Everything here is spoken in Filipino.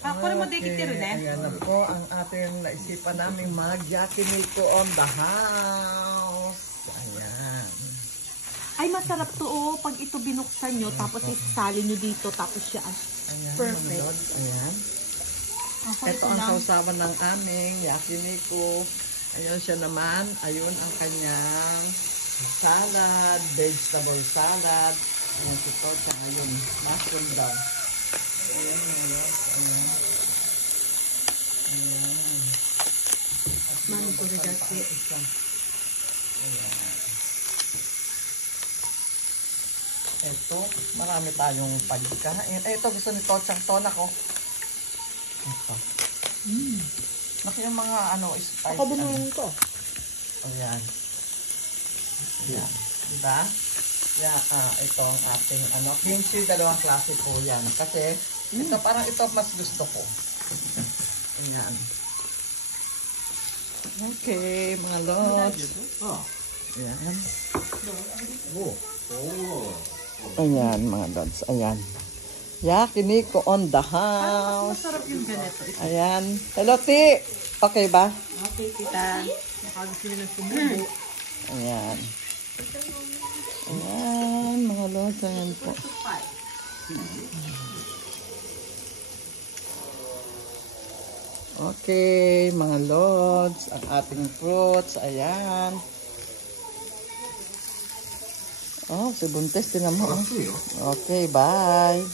Ako rin mo dikitiro na. Ayan na po ang ating naisipan namin mag-yakiniku on the house. Ayan. Ay, masarap to oh. Pag ito binuksan nyo, tapos isali nyo dito, tapos siya. Ayan, Perfect. Lord. Ayan. Ito ang sausawan ng aming yakiniku. Ayun siya naman. Ayun ang kanyang salad, vegetable salad. Ayan si Tocha ngayon. Mushroom daw. Ayan, ayan. Ayan. Ayan. Mami ko rin dati. Ayan. Ito, marami tayong pagkain. Ito, gusto ni Tochang tonak ko. Ito. Laki yung mga spice. Ako bumuhin ko. Ayan. Ayan. Diba? Yeah, ito ang ating kimchi, dalawang klase po yan. Kasi, ito parang ito mas gusto ko. Ayan. Okay, mga lods. Ayan. Ayan, mga lods. Ayan. Yakiniku on the house. Masarap yung ganito. Ayan. Hello, Ti. Okay ba? Okay, tita. Nakagusto nyo ng sumubo. Ayan. Ayan, mga lods. Ayan po. Okay, mga lods. Ang ating fruits. Ayan. Oh, si Buntes din naman. Okay, bye.